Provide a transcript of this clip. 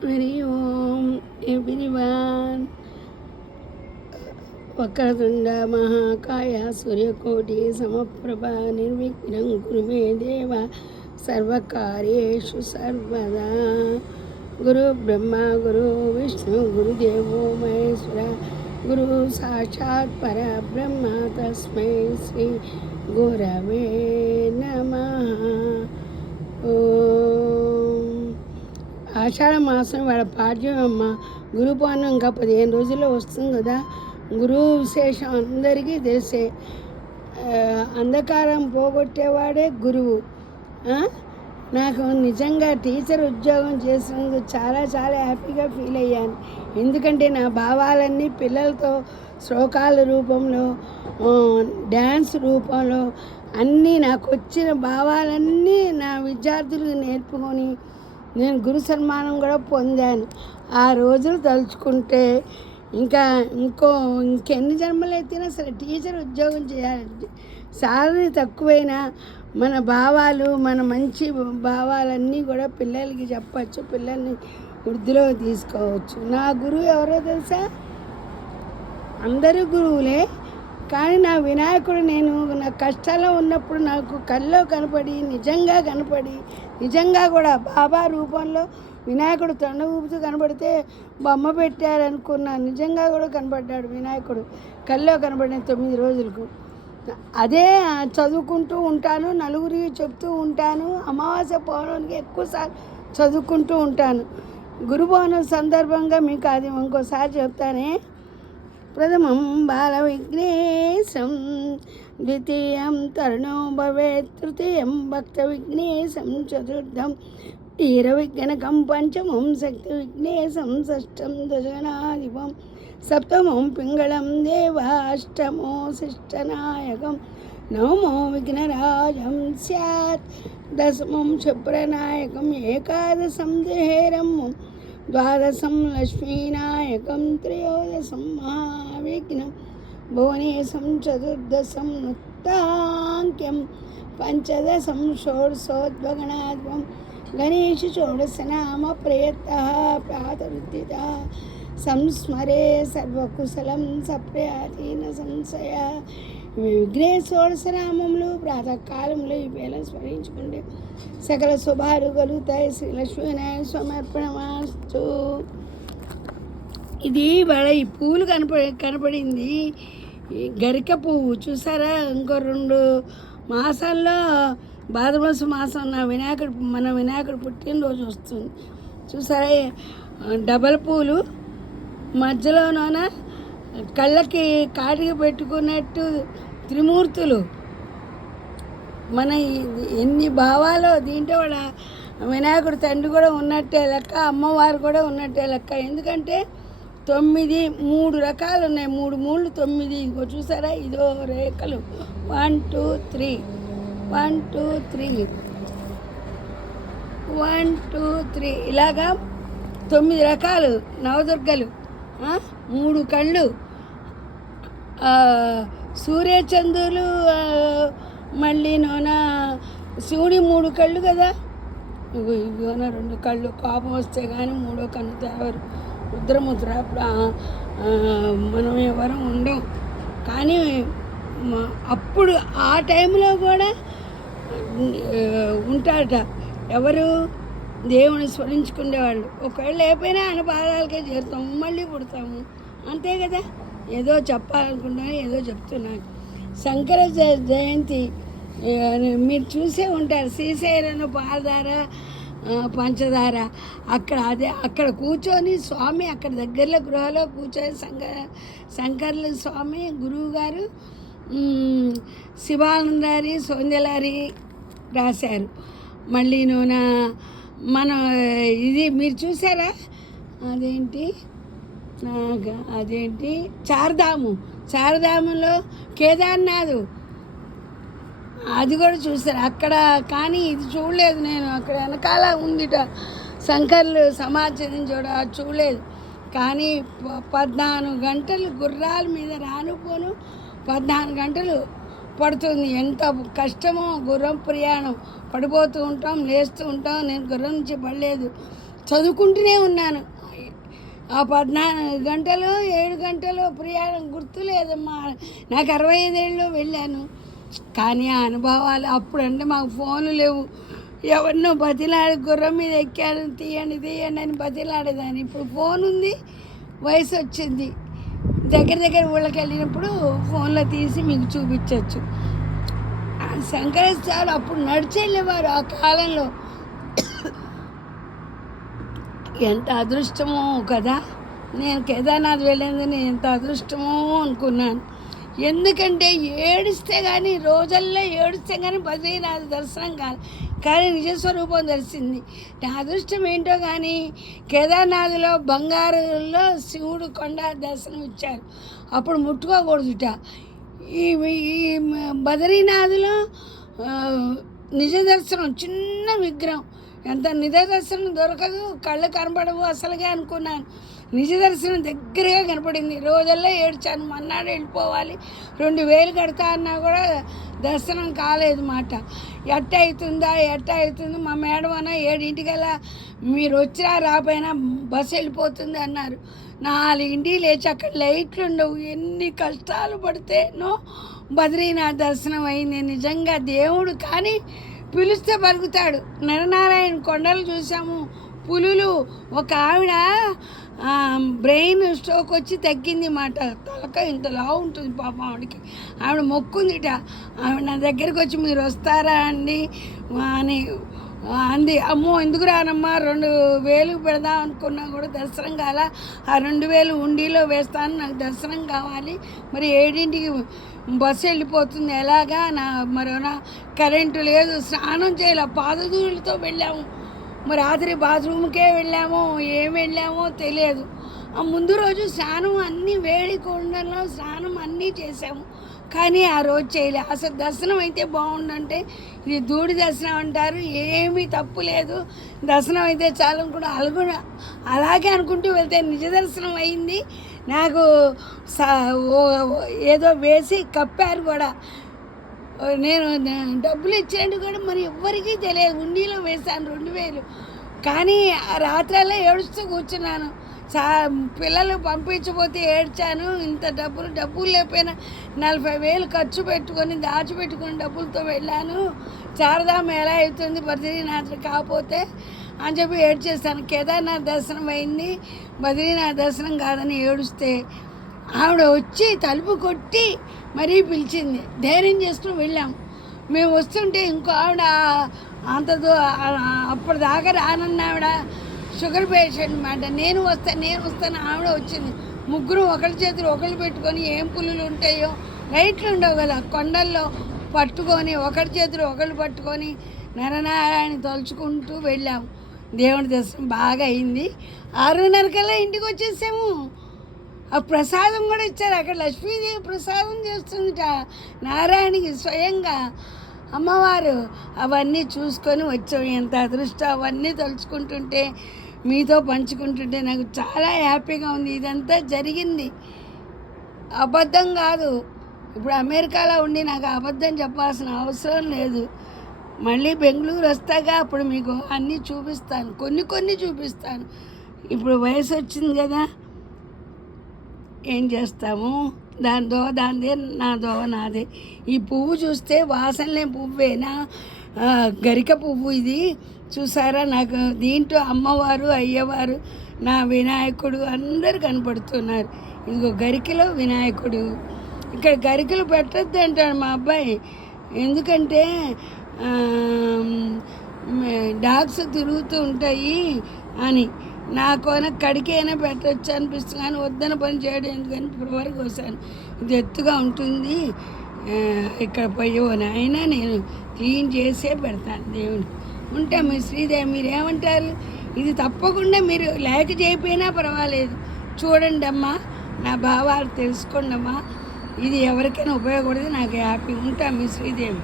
హరి ఓం everyone. Vakratunda మహాకాయ సూర్యకోటి సమప్రభ నిర్విఘ్నం కురు మే దేవ సర్వకార్యేషు సర్వదా. గురు బ్రహ్మ గురు విష్ణు గురుదేవో మహేశ్వర గురు సాక్షాత్ పరబ్రహ్మ తస్మై శ్రీ గురవే నమః. ఆషాఢ మాసం వాళ్ళ పాడ్యం అమ్మ. గురు పౌర్ణమి ఇంకా 15 రోజుల్లో వస్తుంది కదా. గురువు విశేషం అందరికీ తెలిసే. అంధకారం పోగొట్టేవాడే గురువు. నాకు నిజంగా టీచర్ ఉద్యోగం చేసినందుకు చాలా చాలా హ్యాపీగా ఫీల్ అయ్యాను. ఎందుకంటే నా భావాలన్నీ పిల్లలతో శ్లోకాల రూపంలో, డ్యాన్స్ రూపంలో అన్నీ నాకు వచ్చిన భావాలన్నీ నా విద్యార్థులకు నేర్పుకొని నేను గురు సన్మానం కూడా పొందాను. ఆ రోజులు తలుచుకుంటే ఇంకెన్ని జన్మలు అయితేనా సరే టీచర్ ఉద్యోగం చేయాలి. సాలరీ తక్కువైనా మన భావాలు, మన మంచి భావాలన్నీ కూడా పిల్లలకి చెప్పచ్చు, పిల్లల్ని వృద్ధిలో తీసుకోవచ్చు. నా గురువు ఎవరో తెలుసా? అందరూ గురువులే, కానీ నా వినాయకుడు నేను నా కష్టాల్లో ఉన్నప్పుడు నాకు కల్లో కనపడి, నిజంగా కూడా బాబా రూపంలో వినాయకుడు తొండ ఊపుతూ కనబడితే బొమ్మ పెట్టారనుకున్నాను. నిజంగా కూడా కనపడ్డాడు వినాయకుడు, కల్లో కనబడిన 9 రోజులకు. అదే చదువుకుంటూ ఉంటాను, నలుగురికి చెప్తూ ఉంటాను. అమావాస్య పౌర్ణమికి ఎక్కువసార్లు చదువుకుంటూ ఉంటాను. గురు పౌర్ణమి సందర్భంగా మీకు అది ఇంకోసారి చెప్తానే. ప్రథమం బాల విఘ్నేశం, ద్వితీయం తరుణో భవేత్, తృతీయం భక్త విఘ్నేశం, చతుర్థం వీర విఘ్నకం, పంచమం శక్తి విఘ్నేశం, షష్టం దశనాధిపం, సప్తమం పింగళం దేవ, అష్టమో శిష్టనాయకం, నవమో విఘ్నరాజం స్యాత్, దశమం క్షుప్రనాయకం, ఏకాదశం దేహేరం, ద్వాదశం లక్ష్మీనాయకం, త్రయోదశం మహావిఘ్నం, భువనేశం చతుర్దశం నుత్తాంక్యం, పంచదశం షోడశోద్భగణాత్మం, గణేశ షోడశనామ ప్రయత్నః ప్రాతరుద్ధిత, సంస్మరే సర్వకుశలం సప్రయాతి న సంశయ. విఘ్నేశ్వరనామములు ప్రాతకాలంలో ఈ పేర్లను స్మరించుకుంటే సకల శుభాలు కలుగుతాయి. శ్రీ లక్ష్మీనారాయణ సమర్పణమాస్తు. ఇది వాళ్ళ ఈ పువ్వులు కనపడింది, ఈ గరిక పువ్వు చూసారా? ఇంకో 2 మాసాల్లో భాద్రపద మాసం మన వినాయకుడు పుట్టినరోజు వస్తుంది. చూసారా? డబల్ పూలు మధ్యలోనోన కళ్ళకి కాటికి పెట్టుకున్నట్టు త్రిమూర్తులు. మన ఎన్ని భావాలు దీంట్లో కూడా వినాయకుడు తండ్రి కూడా ఉన్నట్టే లెక్క, అమ్మవారు కూడా ఉన్నట్టే లెక్క. ఎందుకంటే 3 రకాలు ఉన్నాయి. 3 మూళ్ళు 9. ఇంకో చూసారా? ఇదో రేఖలు 1 2 3 1 2 3 1 2 3 ఇలాగా 9 రకాలు నవదుర్గలు. 3 కళ్ళు, సూర్యచంద్రులు, మళ్ళీ శివుడి 3 కళ్ళు కదా. ఇవిగోన 2 కళ్ళు. కోపం వస్తే కానీ 3వ కన్ను తెరవరు. రుద్రముద్ర. మనం ఎవరు ఉండం, కానీ అప్పుడు ఆ టైంలో కూడా ఉంటారట ఎవరు? దేవుని స్మరించుకునేవాళ్ళు. ఒకవేళ లేకపోయినా ఆయన పాదాలకే చేరుతాము, మళ్ళీ పుడతాము, అంతే కదా. ఏదో చెప్పాలనుకున్నాను, ఏదో చెప్తున్నాను. శంకర జయంతి మీరు చూసే ఉంటారు. శ్రీశైలం పాలధార, పంచదార. అక్కడ కూర్చొని స్వామి, అక్కడ దగ్గరలో గృహలో కూర్చొని శంకర్ల స్వామి గురువు గారు శివానందారి సౌందర్యారి రాశారు. మళ్ళీ మనం ఇది మీరు చూసారా? అదేంటి చార్ధాములో కేదార్నాథ్, అది కూడా చూసారు అక్కడ. కానీ ఇది చూడలేదు నేను. అక్కడ వెనకాల ఉందిట శంకర్లు సమాచారం చూడలేదు. కానీ 14 గంటలు గుర్రాల మీద రానుపోను 14 గంటలు పడుతుంది. ఎంత కష్టమో గుర్రం ప్రయాణం. పడిపోతూ ఉంటాం, లేస్తూ ఉంటాం. నేను గుర్రం నుంచి పడలేదు, చదువుకుంటూనే ఉన్నాను. ఆ 14 గంటలు 7 గంటలు ప్రయాణం గుర్తులేదమ్మా. నాకు 65 ఏళ్ళు వెళ్ళాను. కానీ ఆ అనుభవాలు అప్పుడంటే మాకు ఫోన్లు లేవు. ఎవరినో బతిలాడి గుర్రం మీద ఎక్కాను, తీయండి తీయండి అని బతిలాడేదాన్ని. ఇప్పుడు ఫోన్ ఉంది, వయసు వచ్చింది, దగ్గర ఊళ్ళకి వెళ్ళినప్పుడు ఫోన్లో తీసి మీకు చూపించవచ్చు. శంకరాచార్యులు అప్పుడు నడిచి వెళ్ళేవారు ఆ కాలంలో. ఎంత అదృష్టమో కదా, నేను కేదార్నాథ్ వెళ్ళిందని ఎంత అదృష్టమో అనుకున్నాను. ఎందుకంటే ఏడిస్తే కానీ, రోజుల్లో ఏడిస్తే కానీ బద్రీనాథ్ దర్శనం కాదు, కానీ నిజస్వరూపం తెలిసింది. నా అదృష్టం ఏంటో కానీ కేదార్నాథ్లో బంగారులో శివుడు కొండ దర్శనం ఇచ్చారు. అప్పుడు ముట్టుకోకూడదుట. ఈ బద్రీనాథ్లో నిజ దర్శనం, చిన్న విగ్రహం, ఎంత నిజ దర్శనం దొరకదు, కళ్ళు కనపడవు అసలుగా అనుకున్నాను. నిజ దర్శనం దగ్గరగా కనపడింది. రోజుల్లో ఏడ్చాను. మన్నాడు వెళ్ళిపోవాలి, 2000 కడతా అన్నా కూడా దర్శనం కాలేదు మాట. ఎట్ట అవుతుంది మా మేడం అన్న 7 మీరు వచ్చినా రాపోయినా బస్సు వెళ్ళిపోతుంది అన్నారు. 4 లేచి అక్కడ లైట్లు ఉండవు. ఎన్ని కష్టాలు పడితేనో బద్రీనాథ్ దర్శనం అయింది. నిజంగా దేవుడు కానీ పిలిస్తే పలుకుతాడు. నరనారాయణ కొండలు చూసాము, పులులు. ఒక ఆవిడ బ్రెయిన్ స్ట్రోక్ వచ్చి తగ్గింది మాట. తలక ఇంతలా ఉంటుంది పాపం ఆవిడకి. ఆవిడ మొక్కుందిట. ఆవిడ నా దగ్గరికి వచ్చి మీరు వస్తారా అండి అని అంది. అమ్మో ఎందుకు రానమ్మా, 2000 పెడదాం అనుకున్నా కూడా దర్శనం కాల. ఆ 2000 ఉండిలో వేస్తాను, నాకు దర్శనం కావాలి. మరి 7ంటికి బస్సు వెళ్ళిపోతుంది ఎలాగా, మరోనా కరెంటు లేదు, స్నానం చేయాలి, పాదధూళితో వెళ్ళాము. మరి రాత్రి బాత్రూమ్కే వెళ్ళామో ఏం వెళ్ళామో తెలియదు. ఆ ముందు రోజు స్నానం అన్నీ వేడి కొండలో స్నానం అన్నీ చేసాము, కానీ ఆ రోజు చేయలే. అసలు దర్శనం అయితే బాగుండంటే ఇది ధూడి దర్శనం అంటారు, ఏమీ తప్పు లేదు, దర్శనం అయితే చాలు కూడా అలాగే అనుకుంటూ వెళ్తే నిజ దర్శనం అయింది. నాకు ఏదో వేసి కప్పారు కూడా. నేను డబ్బులు ఇచ్చినట్టు కూడా మరి ఎవ్వరికీ తెలియదు. ఉండిలో వేశాను 2000, కానీ రాత్రల్లో ఏడుస్తూ కూర్చున్నాను. పిల్లలు పంపించబోతే ఏడ్చాను. ఇంత డబ్బులు లేకపోయినా 40,000 ఖర్చు పెట్టుకొని దాచిపెట్టుకుని డబ్బులతో వెళ్ళాను. శారదామ్మ ఎలా అవుతుంది బద్రీనాథ్ కాకపోతే అని చెప్పి ఏడ్చేస్తాను. కేదార్నాథ్ దర్శనం అయింది, బద్రీనాథ్ దర్శనం కాదని ఏడుస్తే ఆవిడ వచ్చి తలుపు కొట్టి మరీ పిలిచింది. ధైర్యం చేసుకుని వెళ్ళాము. మేము వస్తుంటే ఇంకో ఆవిడ అప్పటిదాకా రానన్న ఆవిడ షుగర్ పేషెంట్ అన్నమాట. నేను వస్తాను ఆవిడ వచ్చింది. ముగ్గురు ఒకరి చేతులు ఒకరు పెట్టుకొని, ఏం పులులు ఉంటాయో, లైట్లు ఉండవు కదా కొండల్లో, పట్టుకొని ఒకరి చేతులు ఒకరు పట్టుకొని నరనారాయణ తలుచుకుంటూ వెళ్ళాము. దేవుడి దర్శనం బాగా అయింది. 6:30 కల్లా ఇంటికి వచ్చేసాము. ఆ ప్రసాదం కూడా ఇచ్చారు. అక్కడ లక్ష్మీదేవి ప్రసాదం చేస్తుందిట నారాయణకి స్వయంగా అమ్మవారు. అవన్నీ చూసుకొని వచ్చాము. ఎంత అదృష్టం. అవన్నీ తలుచుకుంటుంటే, మీతో పంచుకుంటుంటే నాకు చాలా హ్యాపీగా ఉంది. ఇదంతా జరిగింది, అబద్ధం కాదు. ఇప్పుడు అమెరికాలో ఉండి నాకు అబద్ధం చెప్పాల్సిన అవసరం లేదు. మళ్ళీ బెంగళూరు వస్తాగా, అప్పుడు మీకు అన్నీ చూపిస్తాను, కొన్ని చూపిస్తాను. ఇప్పుడు వయసు వచ్చింది కదా, ఏం చేస్తాము, దానిదే, నా దోవ నాదే. ఈ పువ్వు చూస్తే వాసనలే పువ్వేనా, గరిక పువ్వు ఇది చూసారా. నాకు దీంట్లో అమ్మవారు, అయ్యవారు, నా వినాయకుడు అందరు కనపడుతున్నారు. ఇదిగో గరికలో వినాయకుడు. ఇక్కడ గరికలు పెట్టద్దు అంటాడు మా అబ్బాయి, ఎందుకంటే డాగ్స్ తిరుగుతూ ఉంటాయి అని. నా కోన కడికైనా పెట్టచ్చు అనిపిస్తుంది, కానీ వద్దన పని చేయడం ఎందుకని ఇప్పటివరకు వస్తాను. ఇది ఎత్తుగా ఉంటుంది, ఇక్కడ పోయేవని అయినా నేను క్లీన్ చేసే పెడతాను దేవుడు. ఉంటా మీ శ్రీదేవి, మీరేమంటారు? ఇది తప్పకుండా మీరు లేక చేయకపోయినా పర్వాలేదు, చూడండి అమ్మా, నా భావాలు తెలుసుకోండి అమ్మా. ఇది ఎవరికైనా ఉపయోగపడితే నాకు హ్యాపీ. ఉంటా మీ శ్రీదేవి.